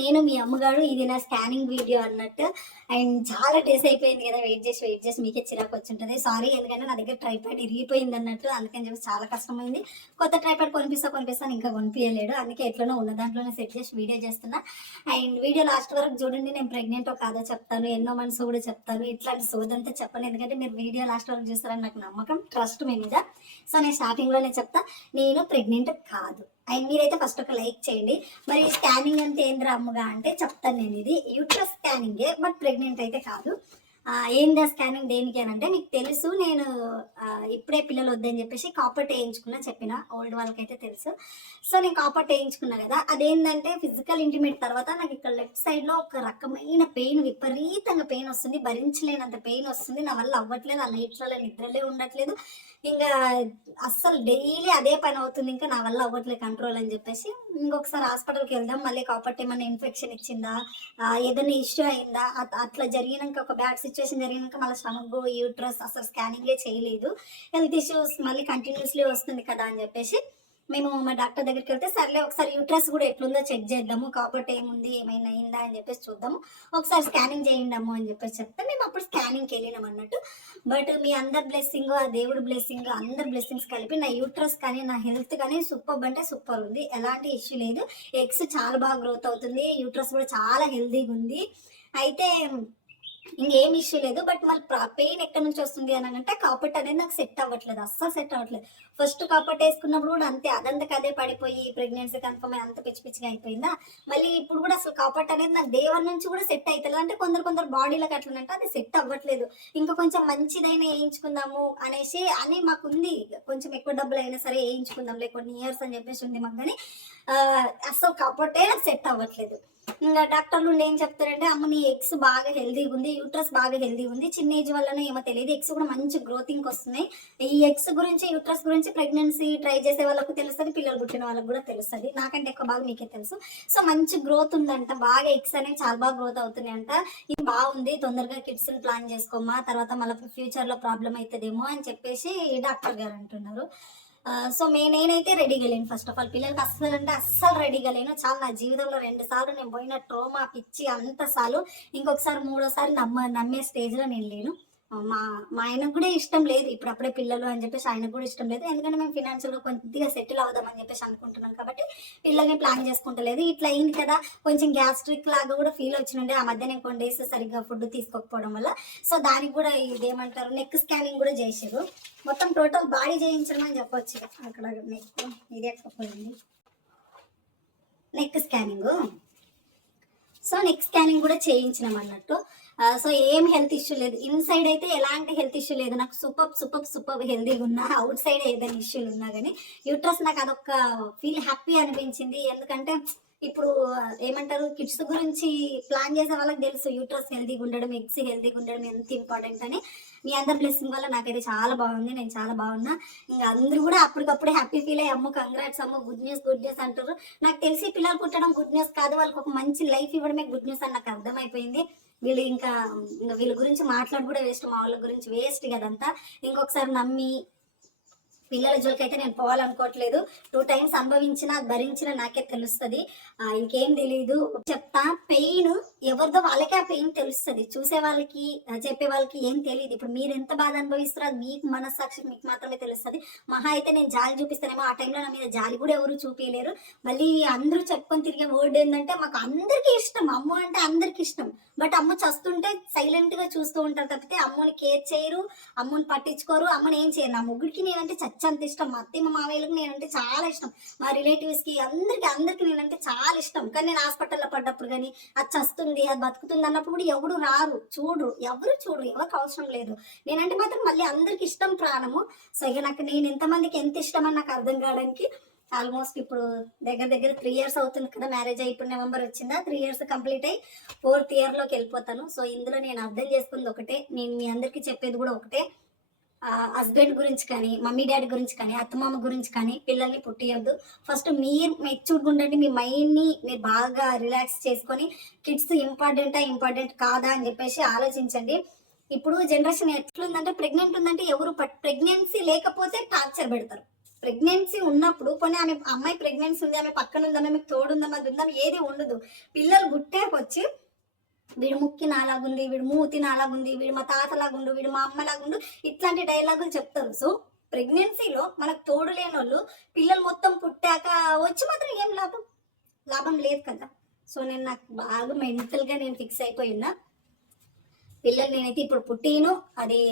నేను మీ అమ్మగారు ఇది నా స్కానింగ్ వీడియో అన్నట్టు. అండ్ చాలా డేస్ అయిపోయింది కదా, వెయిట్ చేసి మీకే చిరాకు వచ్చుంటుంది. సారీ, ఎందుకంటే నా దగ్గర ట్రైపాడ్ ఇరిగిపోయింది అన్నట్టు, అందుకని చెప్పి చాలా కష్టమైంది. కొత్త ట్రైపాడ్ కొనిపిస్తాను, ఇంకా కొనిపించలేడు. అందుకే ఎట్లనో ఉన్న దాంట్లోనే సెట్ చేసి వీడియో చేస్తున్నా. అండ్ వీడియో లాస్ట్ వరకు చూడండి, నేను ప్రెగ్నెంటో కాదో చెప్తాను, ఎన్నో మంత్స్ కూడా చెప్తాను. ఇట్లాంటి సోదంతా చెప్పను, ఎందుకంటే మీరు వీడియో లాస్ట్ వరకు చూస్తారని నాకు నమ్మకం, ట్రస్ట్ మీ మీద. సో నేను స్టార్టింగ్లోనే చెప్తా, నేను ప్రెగ్నెంట్ కాదు. అండ్ మీరైతే ఫస్ట్ ఒక లైక్ చేయండి. మరి స్కానింగ్ అంటే ఏంద్రా అమ్మగా అంటే చెప్తాను నేను. ఇది యూట్రస్ స్కానింగే, బట్ ప్రెగ్నెంట్ అయితే కాదు. ఏందా స్కానింగ్ దేనికి అని అంటే, మీకు తెలుసు నేను ఇప్పుడే పిల్లలు వద్దని చెప్పేసి కాపర్ట్ వేయించుకున్నా, చెప్పిన ఓల్డ్ వాళ్ళకైతే తెలుసు. సో నేను కాపర్ట్ వేయించుకున్నా కదా, అదేంటంటే ఫిజికల్ ఇంటిమేట్ తర్వాత నాకు ఇక్కడ లెఫ్ట్ సైడ్లో ఒక రకమైన పెయిన్, విపరీతంగా పెయిన్ వస్తుంది, భరించలేనంత పెయిన్ వస్తుంది. నా వల్ల అవ్వట్లేదు, ఆ నైట్లలో నిద్రలే ఉండట్లేదు, ఇంకా అస్సలు డైలీ అదే పని అవుతుంది, ఇంకా నా వల్ల అవ్వట్లేదు కంట్రోల్ అని చెప్పేసి ఇంకొకసారి హాస్పిటల్కి వెళ్దాం, మళ్ళీ కాపర్ట్ ఏమైనా ఇన్ఫెక్షన్ ఇచ్చిందా, ఏదైనా ఇష్యూ అయిందా, అట్లా జరిగినాక ఒక బ్యాడ్ సిచ్యువేషన్ జరిగినాక మళ్ళీ స్టమక్, యూట్రస్ అసలు స్కానింగే చేయలేదు. హెల్త్ ఇష్యూస్ మళ్ళీ కంటిన్యూస్లీ వస్తుంది కదా అని చెప్పేసి మేము మా డాక్టర్ దగ్గరికి వెళ్తే, సర్లే ఒకసారి యూట్రస్ కూడా ఎట్లుందో చెక్ చేద్దాము, కాబట్టి ఏముంది ఏమైనా అయిందా అని చెప్పేసి చూద్దాము, ఒకసారి స్కానింగ్ చేయండము అని చెప్పేసి చెప్తే మేము అప్పుడు స్కానింగ్కి వెళ్ళినాం అన్నట్టు. బట్ మీ అందరి బ్లెస్సింగ్, ఆ దేవుడి బ్లెస్సింగ్, అందరి బ్లెస్సింగ్స్ కలిపి నా యూట్రస్ కానీ నా హెల్త్ కానీ సూపర్ అంటే సూపర్ ఉంది, ఎలాంటి ఇష్యూ లేదు. ఎగ్స్ చాలా బాగా గ్రోత్ అవుతుంది, యూట్రస్ కూడా చాలా హెల్తీగా ఉంది. అయితే ఇంకేం ఇష్యూ లేదు. బట్ మళ్ళీ పెయిన్ ఎక్కడి నుంచి వస్తుంది అని అంటే, కాపర్ట్ అనేది నాకు సెట్ అవ్వట్లేదు, అస్సలు సెట్ అవ్వట్లేదు. ఫస్ట్ కాపర్ట్ వేసుకున్నప్పుడు కూడా అంతే, అదంతకు అదే పడిపోయి ప్రెగ్నెన్సీ కన్ఫర్మ్ అయ్యి అంత పిచ్చి పిచ్చిగా అయిపోయిందా. మళ్ళీ ఇప్పుడు కూడా అసలు కాపర్ట్ అనేది నాకు డే 1 నుంచి కూడా సెట్ అవుతుంది. అంటే కొందరు బాడీలకు అట్లనంటే అది సెట్ అవ్వట్లేదు. ఇంకా కొంచెం మంచిదైనా వేయించుకుందాము అనేసి అని మాకుంది, కొంచెం ఎక్కువ డబ్బులు అయినా సరే వేయించుకుందాంలే కొన్ని ఇయర్స్ అని చెప్పేసి ఉంది మాకు. కానీ అస్సలు కాపర్టే నాకు సెట్ అవ్వట్లేదు. ఇంకా డాక్టర్లు ఏం చెప్తారంటే, అమ్మ నీ ఎగ్స్ బాగా హెల్తీగా ఉంది, యూట్రస్ బాగా హెల్తీగా ఉంది, చిన్న ఏజ్ వల్లనే ఏమో తెలియదు, ఎగ్స్ కూడా మంచి గ్రోతింగ్ వస్తున్నాయి. ఈ ఎగ్స్ గురించి, యూట్రస్ గురించి ప్రెగ్నెన్సీ ట్రై చేసే వాళ్ళకు తెలుస్తుంది, పిల్లలు పుట్టిన వాళ్ళకి కూడా తెలుస్తుంది, నాకంటే ఎక్కువ బాగా మీకే తెలుసు. సో మంచి గ్రోత్ ఉందంట, బాగా ఎగ్స్ అనేవి చాలా బాగా గ్రోత్ అవుతున్నాయి అంట. ఇది బాగుంది, తొందరగా కిడ్స్ ప్లాన్ చేసుకోమా, తర్వాత మళ్ళీ ఫ్యూచర్లో ప్రాబ్లం అవుతుందేమో అని చెప్పేసి డాక్టర్ గారు అంటున్నారు. సో నేనైతే రెడీగా లేను. ఫస్ట్ ఆఫ్ ఆల్ పిల్లలకి అస్సలు అంటే అస్సలు రెడీగా లేను. చాలా నా జీవితంలో 2 సార్లు నేను పోయిన ట్రోమా పిచ్చి అంత సార్లు, ఇంకొకసారి మూడోసారి నమ్మే స్టేజ్లో నేను లేను. మా మా ఆయనకు కూడా ఇష్టం లేదు ఇప్పుడు అప్పుడే పిల్లలు అని చెప్పేసి, ఆయనకు కూడా ఇష్టం లేదు. ఎందుకంటే మేము ఫినాన్షియల్గా కొద్దిగా సెటిల్ అవుదామని చెప్పేసి అనుకుంటున్నాం, కాబట్టి పిల్లల్ని ప్లాన్ చేసుకుంటలేదు. ఇట్లా అయింది కదా, కొంచెం గ్యాస్ట్రిక్ లాగా కూడా ఫీల్ వచ్చినండే ఆ మధ్య, నేను కొన్ని డేస్ సరిగ్గా ఫుడ్ తీసుకోకపోవడం వల్ల. సో దానికి కూడా ఇదేమంటారు, నెక్ స్కానింగ్ కూడా చేసారు. మొత్తం టోటల్ బాడీ చేయించడం అని చెప్పొచ్చు. అక్కడ నెక్ ఇది ఎక్కపోయింది, neck scanning. So neck scanning కూడా చేయించినాం అన్నట్టు. సో ఏం హెల్త్ ఇష్యూ లేదు, ఇన్సైడ్ అయితే ఎలాంటి హెల్త్ ఇష్యూ లేదు, నాకు సూపర్ హెల్తీగా ఉన్నా. అవుట్ సైడ్ ఏదైనా ఇష్యూలు ఉన్నా కానీ యూట్రస్ నాకు అదొక ఫీల్ హ్యాపీ అనిపించింది. ఎందుకంటే ఇప్పుడు ఏమంటారు, కిడ్స్ గురించి ప్లాన్ చేసే వాళ్ళకి తెలుసు యూట్రస్ హెల్తీగా ఉండడం, ఎగ్స్ హెల్తీగా ఉండడం ఎంత ఇంపార్టెంట్ అని. మీ అందరి బ్లెస్సింగ్ వల్ల నాకైతే చాలా బాగుంది, నేను చాలా బాగున్నా. ఇంకా అందరూ కూడా అప్పటికప్పుడే హ్యాపీ ఫీల్ అయ్యి, అమ్మ కంగ్రాట్స్ అమ్మ, గుడ్ న్యూస్ అంటారు. నాకు తెలిసి పిల్లలు పుట్టడం గుడ్ న్యూస్ కాదు, వాళ్ళకి ఒక మంచి లైఫ్ ఇవ్వడమే గుడ్ న్యూస్ అని నాకు అర్థమైపోయింది. వీళ్ళు ఇంకా వీళ్ళ గురించి మాట్లాడి కూడా వేస్ట్, మా వాళ్ళ గురించి వేస్ట్ కదంతా. ఇంకొకసారి నమ్మి పిల్లల జోలికైతే నేను పోవాలనుకోవట్లేదు. 2 టైమ్స్ అనుభవించిన, భరించిన నాకే తెలుస్తుంది, ఇంకేం తెలియదు. చెప్తా, పెయిన్ ఎవరిదో వాళ్ళకే ఆ పెయిన్ తెలుస్తుంది, చూసే వాళ్ళకి చెప్పే వాళ్ళకి ఏం తెలియదు. ఇప్పుడు మీరు ఎంత బాధ అనుభవిస్తారో అది మీకు మనస్సాక్షికి మీకు మాత్రమే తెలుస్తుంది. మహా అయితే నేను జాలి చూపిస్తానేమో, ఆ టైంలో నా మీద జాలి కూడా ఎవరు చూపించలేరు. మళ్ళీ అందరూ చెప్పుకొని తిరిగే వర్డ్ ఏంటంటే, మాకు అందరికీ ఇష్టం, అమ్మ అంటే అందరికీ ఇష్టం, బట్ అమ్మ చస్తుంటే సైలెంట్ గా చూస్తూ ఉంటారు తప్పితే అమ్మని కేర్ చేయరు, అమ్మని పట్టించుకోరు, అమ్మని ఏం చేయరు. నా ముగ్గురికి నేనంటే చచ్చంత ఇష్టం, మా అత్తమ్మ మావయ్యలకు నేనంటే చాలా ఇష్టం, మా రిలేటివ్స్ కి అందరికి నేనంటే చాలా ఇష్టం. కానీ నేను హాస్పిటల్లో పడ్డప్పుడు కానీ, అది చస్తుంది అది బతుకుతుంది అన్నప్పుడు కూడా ఎవరు రారు, ఎవరు చూడరు, ఎవరికి అవసరం లేదు. నేనంటే మాత్రం మళ్ళీ అందరికి ఇష్టం, ప్రాణము. సో ఇక నేను ఎంతమందికి ఎంత ఇష్టం అని నాకు అర్థం కావడానికి ఆల్మోస్ట్ ఇప్పుడు దగ్గర 3 years అవుతుంది కదా మ్యారేజ్ అయ్యి. ఇప్పుడు నవంబర్ వచ్చిందా, 3 years కంప్లీట్ అయ్యి 4th yearలోకి వెళ్ళిపోతాను. సో ఇందులో నేను అర్థం చేసుకుంది ఒకటే, నేను మీ అందరికీ చెప్పేది కూడా ఒకటే, హస్బెండ్ గురించి కానీ, మమ్మీ డాడీ గురించి కానీ, అత్తమామ గురించి కానీ పిల్లల్ని పుట్టియొద్దు. ఫస్ట్ మీరు మెచ్యూర్గా ఉండండి, మీ మైండ్ని మీరు బాగా రిలాక్స్ చేసుకొని కిడ్స్ ఇంపార్టెంట్ కాదా అని చెప్పేసి ఆలోచించండి. ఇప్పుడు జనరేషన్ ఎట్లుందంటే, ప్రెగ్నెంట్ ఉందంటే ఎవరు ప్రెగ్నెన్సీ లేకపోతే టార్చర్ పెడతారు, ప్రెగ్నెన్సీ ఉన్నప్పుడు పోనీ ఆమె అమ్మాయి ప్రెగ్నెన్సీ ఉంది, ఆమె పక్కన ఉందా, ఆమె తోడుందా, అది ఉందా, ఏది ఉండదు. పిల్లలు పుట్టాకొచ్చి వీడు ముక్కి నాలాగుంది, వీడు మూతి నాలాగుంది, వీడు మా తాతలాగుండు, వీడు మా అమ్మలాగుండు, ఇట్లాంటి డైలాగులు చెప్తారు. సో ప్రెగ్నెన్సీలో మనకు తోడు లేని వాళ్ళు పిల్లలు మొత్తం పుట్టాక వచ్చి మాత్రం ఏం లాభం? లాభం లేదు కదా. సో నాకు బాగా మెంటల్గా నేను ఫిక్స్ అయిపోయినా, పిల్లలు నేనైతే ఇప్పుడు పుట్టిను, అది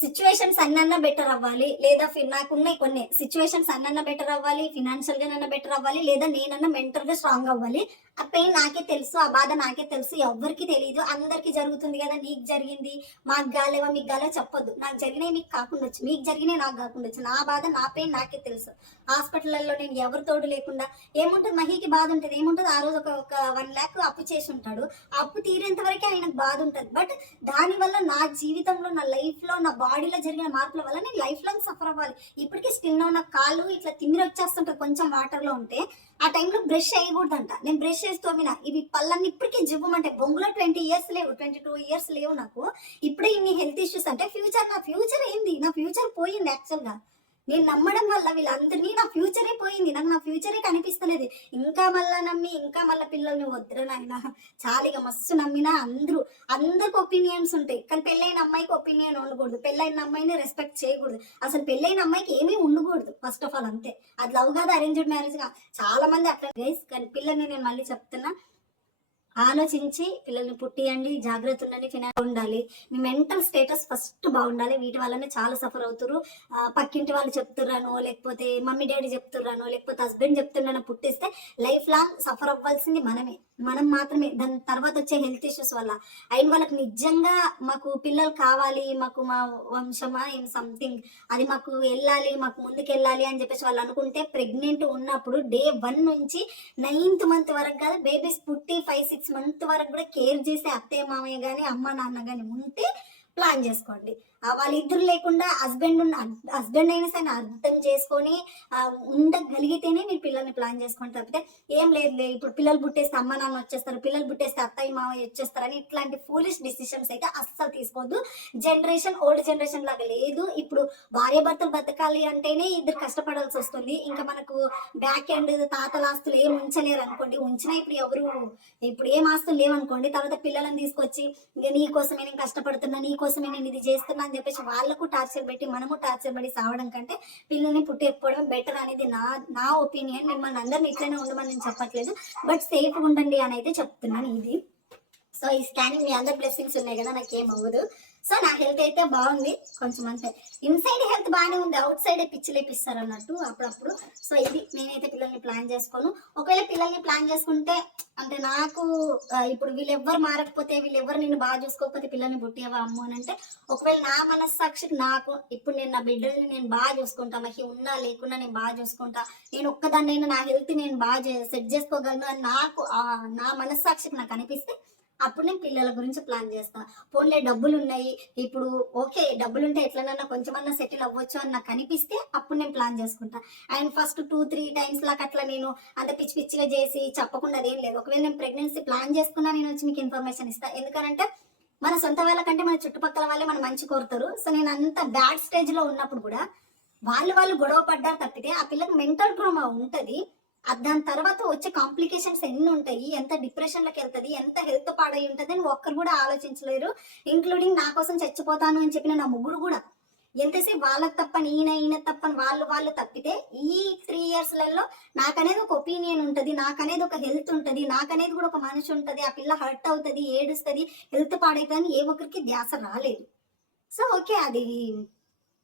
సిచ్యువేషన్స్ అన్న బెటర్ అవ్వాలి, లేదా నాకున్నాయి కొన్ని సిచ్యువేషన్స్ అన్న బెటర్ అవ్వాలి, ఫినాన్షియల్ గా నన్న బెటర్ అవ్వాలి, లేదా నేనన్నా మెంటల్ గా స్ట్రాంగ్ అవ్వాలి. ఆ పెయిన్ నాకే తెలుసు, ఆ బాధ నాకే తెలుసు, ఎవరికి తెలియదు. అందరికి జరుగుతుంది కదా, నీకు జరిగింది మాకు గాలేవా మీకు గాలేవా చెప్పొద్దు. నాకు జరిగినాయి మీకు కాకుండొచ్చు, మీకు జరిగినాయి నాకు కాకుండొచ్చు. నా బాధ నా పెయిన్ నాకే తెలుసు. హాస్పిటల్లో నేను ఎవరి తోడు లేకుండా ఏముంటుంది, మహికి బాధ ఉంటుంది, ఏముంటుంది, ఆ రోజు ఒక 1 lakh అప్పు చేసి ఉంటాడు, ఆ అప్పు తీరేంత వరకే ఆయనకు బాధ ఉంటుంది. బట్ దానివల్ల నా జీవితంలో, నా లైఫ్ లో, నా బాడీలో జరిగిన మార్పుల వల్ల నేను లైఫ్ లాంగ్ సఫర్ అవ్వాలి. ఇప్పటికీ స్టిల్ నా కాళ్ళు ఇట్లా తిమ్మిరి వచ్చేస్తుంటుంది కొంచెం వాటర్ లో ఉంటే. ఆ టైంలో బ్రష్ చేయకూడదంట. నేను బ్రష్ చేసి తోమినా ఇవి పళ్ళన్నీ ఇప్పటికీ జివ్వమంటే. బొంగులో 20 years లేవు, 22 years లేవు నాకు. ఇప్పుడే ఇన్ని హెల్త్ ఇష్యూస్ అంటే నా ఫ్యూచర్ ఏంది? నా ఫ్యూచర్ పోయింది యాక్చువల్గా. నేను నమ్మడం వల్ల వీళ్ళందరినీ నా ఫ్యూచరే పోయింది, నాకు నా ఫ్యూచరే కనిపిస్తలేదు. ఇంకా మళ్ళా నమ్మి ఇంకా మళ్ళీ పిల్లల్ని వద్దురా నాయన, చాలిగా మస్తు నమ్మినా అందరికి ఒపీనియన్స్ ఉంటాయి, కానీ పెళ్ళైన అమ్మాయికి ఒపీనియన్ ఉండకూడదు, పెళ్ళైన అమ్మాయిని రెస్పెక్ట్ చేయకూడదు, అసలు పెళ్ళైన అమ్మాయికి ఏమీ ఉండకూడదు ఫస్ట్ ఆఫ్ ఆల్. అంతే, అది లవ్ కాదు, అరేంజ్డ్ మ్యారేజ్ గా. చాలా మంది అట్లా గైస్. కానీ పిల్లల్ని నేను మళ్ళీ చెప్తున్నా, ఆలోచించి పిల్లల్ని పుట్టియండి, జాగ్రత్త ఉండండి, ఫినాన్స్ ఉండాలి, మీ మెంటల్ స్టేటస్ ఫస్ట్ బాగుండాలి. వీటి వల్లనే చాలా సఫర్ అవుతారు. పక్కింటి వాళ్ళు చెప్తున్నాను, లేకపోతే మమ్మీ డాడీ చెప్తున్నాను, లేకపోతే హస్బెండ్ చెప్తున్నాను పుట్టిస్తే లైఫ్ లాంగ్ సఫర్ అవ్వాల్సింది మనం మాత్రమే. దాని తర్వాత వచ్చే హెల్త్ ఇష్యూస్ వల్ల అయిన వాళ్ళకి నిజంగా మాకు పిల్లలు కావాలి, మాకు మా వంశమా ఏం సంథింగ్ అది మాకు వెళ్ళాలి, మాకు ముందుకు వెళ్ళాలి అని చెప్పేసి వాళ్ళు అనుకుంటే, ప్రెగ్నెంట్ ఉన్నప్పుడు Day 1 నుంచి 9th month వరకు కాదు, బేబీస్ పుట్టి 5-6 months వరకు కూడా కేర్ చేసే అత్తయ్య మామయ్య కానీ అమ్మ నాన్న కానీ ఉంటే ప్లాన్ చేసుకోండి. వాళ్ళిద్దరు లేకుండా హస్బెండ్ అయినా సరే అర్థం చేసుకొని ఉండగలిగితేనే మీరు పిల్లల్ని ప్లాన్ చేసుకోండి. తప్పితే ఏం లేదు ఇప్పుడు పిల్లలు పుట్టేస్తే అమ్మ నాన్న వచ్చేస్తారు, పిల్లలు పుట్టేస్తే అత్తయ్య మామయ్య వచ్చేస్తారని ఇట్లాంటి ఫూలిష్ డిసిషన్స్ అయితే అస్సలు తీసుకోవద్దు. ఓల్డ్ జనరేషన్ లాగా లేదు. ఇప్పుడు భార్య భర్తలు బతకాలి అంటేనే ఇద్దరు కష్టపడాల్సి వస్తుంది. ఇంకా మనకు బ్యాక్ ఎండ్ తాతల ఆస్తులు ఏం ఉంచలేరు అనుకోండి, ఉంచినా ఇప్పుడు ఏం ఆస్తులు లేవనుకోండి, తర్వాత పిల్లలను తీసుకొచ్చి ఇక నీకోసమే నేను కష్టపడుతున్నా, నీకోసమే నేను ఇది చేస్తున్నా అని చెప్పేసి వాళ్ళకు టార్చర్ పెట్టి మనము టార్చర్ పడి సావడం కంటే పిల్లల్ని పుట్టేకపోవడం బెటర్ అనేది నా ఒపీనియన్. మిమ్మల్ని అందరిని ఇట్లనే ఉండమని నేను చెప్పట్లేదు, బట్ సేఫ్గా ఉండండి అని అయితే చెప్తున్నాను. ఇది సో ఈ స్కానింగ్ మీ అందరి బ్లెస్సింగ్స్ ఉన్నాయి కదా, నాకేం అవ్వదు. సో నా హెల్త్ అయితే బాగుంది కొంచెం, అంతే. ఇన్సైడ్ హెల్త్ బాగానే ఉంది, అవుట్ సైడే పిచ్చి లేపిస్తారు అన్నట్టు అప్పుడప్పుడు. సో ఇది నేనైతే పిల్లల్ని ప్లాన్ చేసుకోను. ఒకవేళ పిల్లల్ని ప్లాన్ చేసుకుంటే అంటే నాకు ఇప్పుడు వీళ్ళెవ్వరు మారకపోతే, వీళ్ళెవ్వరు నేను బాగా చూసుకోకపోతే పిల్లల్ని పుట్టేవా అమ్ము అని అంటే, ఒకవేళ నా మనస్సాక్షికి నాకు ఇప్పుడు నేను నా బిడ్డల్ని నేను బాగా చూసుకుంటా, మహి ఉన్నా లేకున్నా నేను బాగా చూసుకుంటా, నేను ఒక్కదాన్నైనా నా హెల్త్ నేను బాగా సెట్ చేసుకోగలను అని నాకు నా మనస్సాక్షికి నాకు అనిపిస్తే అప్పుడు నేను పిల్లల గురించి ప్లాన్ చేస్తా. పోన్లే డబ్బులు ఉన్నాయి ఇప్పుడు, ఓకే డబ్బులు ఉంటే ఎట్లనన్నా కొంచెమన్నా సెటిల్ అవ్వచ్చు అని నాకు అనిపిస్తే అప్పుడు నేను ప్లాన్ చేసుకుంటా. అండ్ ఫస్ట్ 2-3 times లాగా అట్లా నేను అంత పిచ్చి పిచ్చిగా చేసి చెప్పకుండా అదేం లేదు. ఒకవేళ నేను ప్రెగ్నెన్సీ ప్లాన్ చేసుకున్నా నేను వచ్చి మీకు ఇన్ఫర్మేషన్ ఇస్తా. ఎందుకంటే మన సొంత వాళ్ళకంటే మన చుట్టుపక్కల వాళ్ళే మన మంచి కోరుతారు. సో నేను అంత బ్యాడ్ స్టేజ్ లో ఉన్నప్పుడు కూడా వాళ్ళు గొడవ పడ్డారు తప్పితే ఆ పిల్లకి మెంటల్ ట్రామా ఉంటది. దాని తర్వాత వచ్చే కాంప్లికేషన్స్ ఎన్ని ఉంటాయి, ఎంత డిప్రెషన్లోకి వెళ్తుంది, ఎంత హెల్త్ పాడై ఉంటుంది అని ఒక్కరు కూడా ఆలోచించలేరు. ఇంక్లూడింగ్ నా కోసం చచ్చిపోతాను అని చెప్పిన నా ముగ్గురు కూడా. ఎంతసేపు వాళ్ళకి తప్పని ఈయన తప్పని వాళ్ళు తప్పితే ఈ 3 yearsలలో నాకనేది ఒక ఒపీనియన్ ఉంటుంది, నాకనేది ఒక హెల్త్ ఉంటుంది, నాకనేది కూడా ఒక మనిషి ఉంటుంది. ఆ పిల్ల హర్ట్ అవుతుంది, ఏడుస్తుంది, హెల్త్ పాడైతుంది, ఏ ఒక్కరికి ధ్యాస రాలేదు. సో ఓకే, అది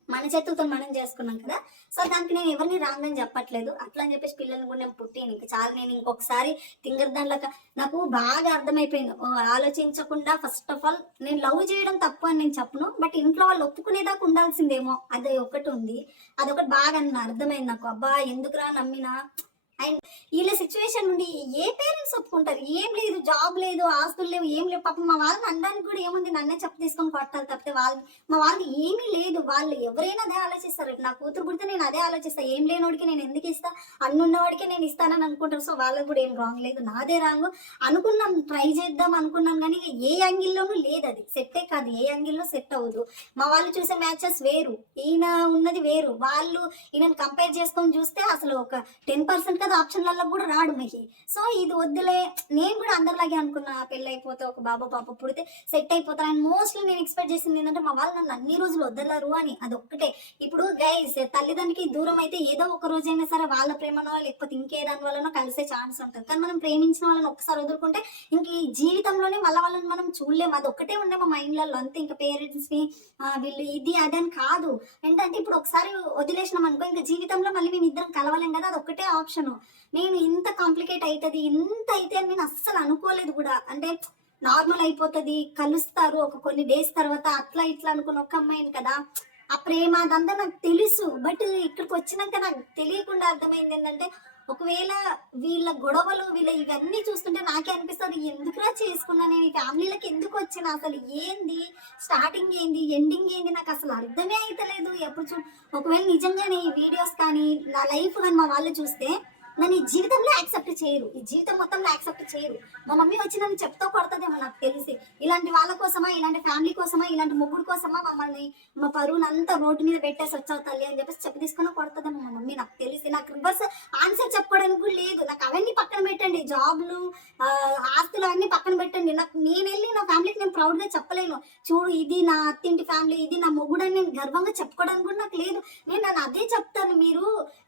మన చేతులతో మనం చేసుకున్నాం కదా. సో దానికి నేను ఎవరిని రాందని చెప్పట్లేదు. అట్లా అని చెప్పేసి పిల్లల్ని కూడా నేను పుట్టాను ఇంకా చాలా. నేను ఇంకొకసారి తింగరదానిలాగా నాకు బాగా అర్థమైపోయింది. ఆలోచించకుండా ఫస్ట్ ఆఫ్ ఆల్ నేను లవ్ చేయడం తప్పు అని నేను చెప్పను, బట్ ఇంట్లో వాళ్ళు ఒప్పుకునేదాకా ఉండాల్సిందేమో అది ఒకటి ఉంది. అదొకటి బాగా అర్థమైంది నాకు. అబ్బా ఎందుకురా నమ్మినా, అండ్ వీళ్ళ సిచ్యువేషన్ నుండి ఏ పేరెంట్స్ ఒప్పుకుంటారు? ఏం లేదు, జాబ్ లేదు, ఆస్తులు లేవు, ఏం లేవు. పాపం మా వాళ్ళని అనడానికి కూడా ఏముంది, నన్నే చెప్పు తీసుకొని కొట్టాలి తప్పితే వాళ్ళు మా వాళ్ళు ఏమీ లేదు. వాళ్ళు ఎవరైనా అదే ఆలోచిస్తారు. నా కూతురు పుడితే నేను అదే ఆలోచిస్తా, ఏం లేనోడికి నేను ఎందుకు ఇస్తా, అన్నున్నవాడికి నేను ఇస్తానని అనుకుంటారు. సో వాళ్ళకి కూడా ఏం రాంగ్ లేదు, నాదే రాంగ్ అనుకున్నాం. ట్రై చేద్దాం అనుకున్నాం కానీ ఏ యాంగిల్లోనూ లేదు, అది సెట్టే కాదు, ఏ యాంగిల్లో సెట్ అవ్వదు. మా వాళ్ళు చూసే మ్యాచెస్ వేరు, ఈయన ఉన్నది వేరు. వాళ్ళు ఈయనను కంపేర్ చేసుకొని చూస్తే అసలు ఒక 10% కదా ఆప్షన్లలో కూడా రాడు మహి. సో ఇది వద్దులే, నేను కూడా అందరిలాగే అనుకున్నా, పెళ్ళి అయిపోతే ఒక బాబు పాప పుడితే సెట్ అయిపోతారు. అండ్ మోస్ట్లీ నేను ఎక్స్పెక్ట్ చేసింది ఏంటంటే మా వాళ్ళు నన్ను అన్ని రోజులు వద్దలరు అని, అదొక్కటే. ఇప్పుడు గైస్ తల్లిదండ్రికి దూరం అయితే ఏదో ఒక రోజైనా సరే వాళ్ళ ప్రేమనో లేకపోతే ఇంకే దాని వల్లనో కలిసే ఛాన్స్ ఉంటుంది. కానీ మనం ప్రేమించిన వాళ్ళని ఒకసారి వదులుకుంటే ఇంక ఈ జీవితంలోనే మళ్ళీ వాళ్ళని మనం చూడలేము. అది ఒక్కటే ఉండే మా మైండ్లలో అంతే. ఇంకా పేరెంట్స్ని వీళ్ళు ఇది అదని కాదు. ఏంటంటే ఇప్పుడు ఒకసారి వదిలేసినాం అనుకో, ఇంకా జీవితంలో మళ్ళీ మేము ఇద్దరం కలవలేం కదా, అది ఒక్కటే ఆప్షన్. నేను ఇంత కాంప్లికేట్ అవుతుంది, ఇంత అయితే అని నేను అస్సలు అనుకోలేదు కూడా. అంటే నార్మల్ అయిపోతుంది, కలుస్తారు ఒక కొన్ని డేస్ తర్వాత, అట్లా ఇట్లా అనుకున్న ఒక అమ్మాయిని కదా, ఆ ప్రేమ అదంతా నాకు తెలుసు. బట్ ఇక్కడికి వచ్చినాక నాకు తెలియకుండా అర్థమైంది ఏంటంటే, ఒకవేళ వీళ్ళ గొడవలు వీళ్ళ ఇవన్నీ చూస్తుంటే నాకే అనిపిస్తుంది, ఎందుకురా చేసుకున్నా నేను, ఈ ఫ్యామిలీలకు ఎందుకు వచ్చిన, అసలు ఏంది స్టార్టింగ్ ఏంది ఎండింగ్ ఏంది నాకు అసలు అర్థమే అయితలేదు. ఎప్పుడు ఒకవేళ నిజంగానే ఈ వీడియోస్ కానీ నా లైఫ్ కానీ మా వాళ్ళు చూస్తే నన్ను ఈ జీవితంలో యాక్సెప్ట్ చేయరు, ఈ జీవితం మొత్తంలో యాక్సెప్ట్ చేయరు. మా మమ్మీ వచ్చి నన్ను చెప్తూ కొడుతుందేమో నాకు తెలిసి, ఇలాంటి వాళ్ళ కోసమా, ఇలాంటి ఫ్యామిలీ కోసమా, ఇలాంటి ముగ్గురు కోసమా మమ్మల్ని మా పరువునంతా రోడ్డు మీద పెట్టేసి వచ్చావు తల్లి అని చెప్పేసి చెప్పి తీసుకుని కొడుతుందేమో మా మమ్మీ నాకు తెలిసి. నాకు రివర్స్ ఆన్సర్ చెప్పుకోవడానికి కూడా లేదు. నాకు అవన్నీ పక్కన పెట్టండి, జాబ్లు ఆస్తులు అన్నీ పక్కన పెట్టండి. నాకు నేను వెళ్ళి నా ఫ్యామిలీకి నేను ప్రౌడ్గా చెప్పలేను, చూడు ఇది నా అత్తింటి ఫ్యామిలీ, ఇది నా మొగుడని నేను గర్వంగా చెప్పుకోవడానికి కూడా నాకు లేదు. నేను అదే చెప్తాను. మీరు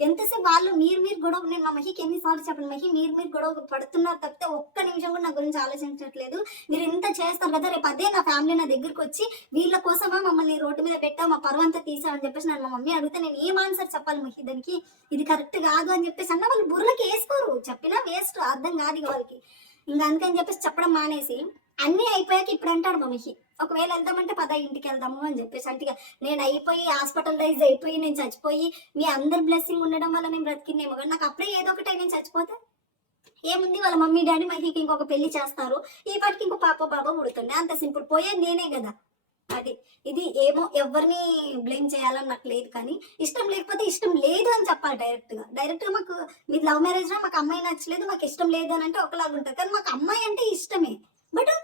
ఎంతసేపు వాళ్ళు మీరు గొడవ, నేను మా మహికి ఎన్నిసార్లు చెప్పండి, మహి మీరు గొడవ పడుతున్నారు తప్పితే ఒక్క నిమిషం కూడా నా గురించి ఆలోచించట్లేదు. మీరు ఎంత చేస్తారు కదా, రేపు అదే నా ఫ్యామిలీ నా దగ్గరికి వచ్చి వీళ్ళ కోసమా మమ్మల్ని రోడ్డు మీద పెట్టావు, మా పరువంతా తీసావు అని చెప్పేసి నన్ను మా మమ్మీ అడిగితే నేను ఏం ఆన్సర్ చెప్పాలి మహి దానికి, ఇది కరెక్ట్ కాదు అని చెప్పేసి అన్న వాళ్ళు బుర్రలకి వేసుకోరు, చెప్పినా వేస్ట్, అర్థం కాదు ఇక వాళ్ళకి. ఇంకా అందుకని చెప్పేసి చెప్పడం మానేసి అన్నీ అయిపోయాక ఇప్పుడు అంటాడు మా మహి, ఒకవేళ వెళ్దామంటే పద ఇంటికి వెళ్దాము అని చెప్పేసి. అంటే నేను అయిపోయి హాస్పిటలైజ్ అయిపోయి నేను చచ్చిపోయి మీ అందరి బ్లెస్సింగ్ ఉండడం వల్ల నేను బ్రతికిందేమో, కానీ నాకు అప్పుడే ఏదో ఒకటి నేను చచ్చిపోతే ఏముంది, వాళ్ళ మమ్మీ డాడీ మహికి ఇంకొక పెళ్లి చేస్తారు, ఈ పాటికి ఇంకో పాప బాబా పుడుతుంది, అంత సింపుల్. పోయేది నేనే కదా. అది ఇది ఏమో ఎవరిని బ్లేమ్ చేయాలని నాకు లేదు, కానీ ఇష్టం లేకపోతే ఇష్టం లేదు అని చెప్పాలి డైరెక్ట్గా. మాకు మీది లవ్ మ్యారేజ్ రా, మాకు అమ్మాయి నచ్చలేదు, మాకు ఇష్టం లేదు అని అంటే ఒకలాగా ఉంటుంది, కానీ మాకు అమ్మాయి అంటే ఇష్టమే. బట్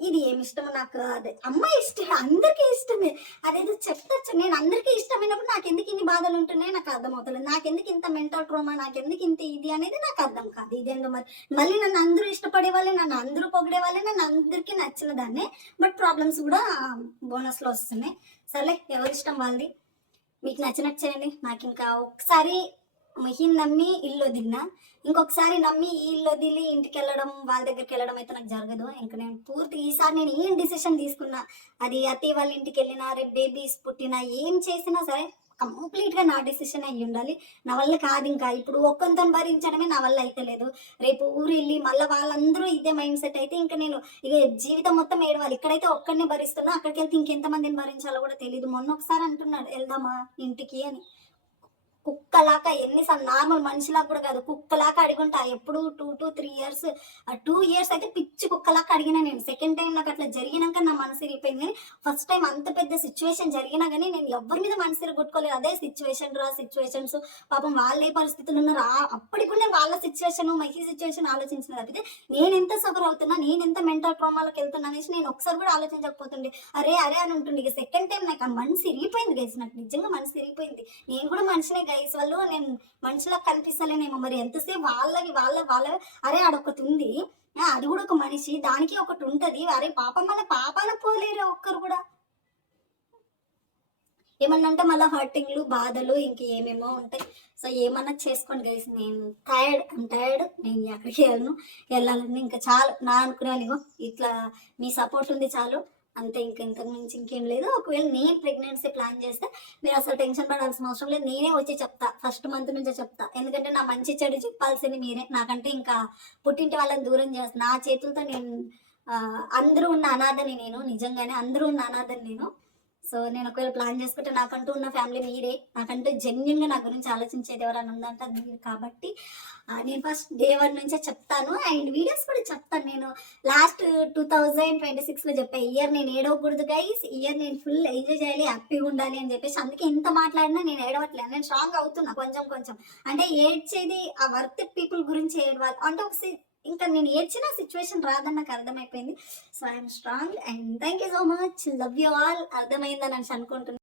ఇది ఏమి ఇష్టమో నాకు, అదే అమ్మాయి ఇష్టం, అందరికీ ఇష్టమే. అదేదో చెప్తచ్చు, నేను అందరికీ ఇష్టమైనప్పుడు నాకు ఎందుకు ఇన్ని బాధలు ఉంటున్నాయి నాకు అర్థమవుతుంది, నాకెందుకు ఇంత మెంటల్ ట్రోమా, నాకెందుకు ఇంత ఇది అనేది నాకు అర్థం కాదు. ఇదేందో మరి మళ్ళీ నన్ను అందరూ ఇష్టపడే వాళ్ళే, నన్ను అందరూ పొగిడే వాళ్ళే, నన్ను అందరికీ నచ్చిన దాన్నే. బట్ ప్రాబ్లమ్స్ కూడా బోనస్లో వస్తున్నాయి. సర్లే, ఎవరి ఇష్టం వాళ్ళది, మీకు నచ్చినట్టు చేయండి. నాకు ఇంకా ఒకసారి మహిన్ నమ్మి ఇల్లు వదిలినా, ఇంకొకసారి నమ్మి ఈ ఇల్లు వదిలి ఇంటికి వెళ్ళడం, వాళ్ళ దగ్గరికి వెళ్ళడం అయితే నాకు జరగదు. ఇంకా నేను పూర్తిగా ఈసారి నేను ఏం డిసిషన్ తీసుకున్నా, అది అత్తయ్య వాళ్ళ ఇంటికి వెళ్ళినా, రేపు బేబీస్ పుట్టినా, ఏం చేసినా సరే కంప్లీట్గా నా డిసిషన్ అయ్యి ఉండాలి. నా వల్ల కాదు ఇంకా, ఇప్పుడు ఒక్కంతో భరించడమే నా వల్ల అయితే లేదు. రేపు ఊరు వెళ్ళి మళ్ళీ వాళ్ళందరూ ఇదే మైండ్ సెట్ అయితే ఇంకా నేను ఇక జీవితం మొత్తం ఏడవాలి. ఇక్కడైతే ఒక్కడినే భరిస్తున్నా, అక్కడికి వెళ్తే ఇంకెంతమందిని భరించాలో కూడా తెలియదు. మొన్న ఒకసారి అంటున్నాడు వెళ్దామా ఇంటికి అని, కుక్కలాగా ఎన్నిసార్లు, నార్మల్ మనిషిలాగా కూడా కాదు, కుక్కలాగా అడుగుంటా ఎప్పుడు 2 to 3 years. 2 years అయితే పిచ్చి కుక్కలాగా అడిగినా నేను. సెకండ్ టైం నాకు అట్లా జరిగినాక నా మనసు ఇరిగిపోయింది, కానీ ఫస్ట్ టైం అంత పెద్ద సిచ్యువేషన్ జరిగినా కానీ నేను ఎవరి మీద మనసు ఇరగొట్టుకోలేదు. అదే సిచ్యువేషన్స్ పాపం వాళ్ళే పరిస్థితులు ఉన్నారు, అప్పటికి కూడా నేను వాళ్ళ సిచ్యువేషన్ మహి సిచ్యువేషన్ ఆలోచించిన తప్పితే నేను ఎంత సఫర్ అవుతున్నా, నేను ఎంత మెంటల్ ట్రామాలోకి వెళ్తున్నా అనేసి నేను ఒకసారి కూడా ఆలోచించకపోతుండే. అరే అని ఉంటుంది. ఇక సెకండ్ టైం నాకు ఆ మనసు ఇరిగిపోయింది గైస్, నాకు నిజంగా మనసు ఇరిగిపోయింది. నేను కూడా మనిషినే గైస్, వాళ్ళు నేను మనిషిలా కనిపిస్తలేనేమో మరి, ఎంతసేపు వాళ్ళ అరే ఆడొకటి ఉంది, అది కూడా ఒక మనిషి, దానికి ఒకటి ఉంటది, అరే పాపం మన పాపాన పోలేరు ఒక్కరు కూడా. ఏమన్నా అంటే మళ్ళీ హర్టింగ్లు బాధలు ఇంకేమేమో ఉంటాయి. సో ఏమన్నా చేసుకోండి గైస్, నేను టైర్డ్, నేను ఎక్కడికి వెళ్ళాలని ఇంకా చాలు నా అనుకునేవాళ్ళు. ఇట్లా మీ సపోర్ట్ ఉంది చాలు, అంతే. ఇంతకు మించి ఇంకేం లేదు. ఒకవేళ నేను ప్రెగ్నెన్సీ ప్లాన్ చేస్తే మీరు అసలు టెన్షన్ పడాల్సిన అవసరం లేదు, నేనే వచ్చి చెప్తా, ఫస్ట్ మంత్ నుంచే చెప్తా. ఎందుకంటే నా మంచి చెడు చెప్పాల్సింది మీరే, నాకంటే ఇంకా పుట్టింటి వాళ్ళని దూరం చేస్తా నా చేతులతో. నేను అందరూ ఉన్న అనాథని నేను, నిజంగానే అందరూ ఉన్న అనాథని నేను. సో నేను ఒకవేళ ప్లాన్ చేసుకుంటే నాకంటూ ఉన్న ఫ్యామిలీ మీరే. నాకంటూ జెన్యున్‌గా నా గురించి ఆలోచించేది ఎవరైనా ఉందంటే అది మీరు కాబట్టి నేను ఫస్ట్ డే 1 నుంచే చెప్తాను. అండ్ వీడియోస్ కూడా చెప్తాను. నేను లాస్ట్ 2026లో చెప్పా. ఈ ఇయర్ నేను ఏడవకూడదు గైస్. ఈ ఇయర్ నేను ఫుల్ ఎంజాయ్ చేయాలి, హ్యాపీగా ఉండాలి అని చెప్పేసి. అందుకే ఎంత మాట్లాడినా నేను ఏడవట్లేదు. నేను స్ట్రాంగ్ అవుతున్నా కొంచెం కొంచెం. అంటే ఏడ్చేది ఆ వర్త్ పీపుల్ గురించి ఏడవాలి. అంటే ఒక ఇంకా నేను ఏడ్చిన సిచ్యువేషన్ రాదని నాకు అర్థమైపోయింది. So I'm strong and thank you so much. Love you all. అర్థమైందని అనుకుంటున్నాను.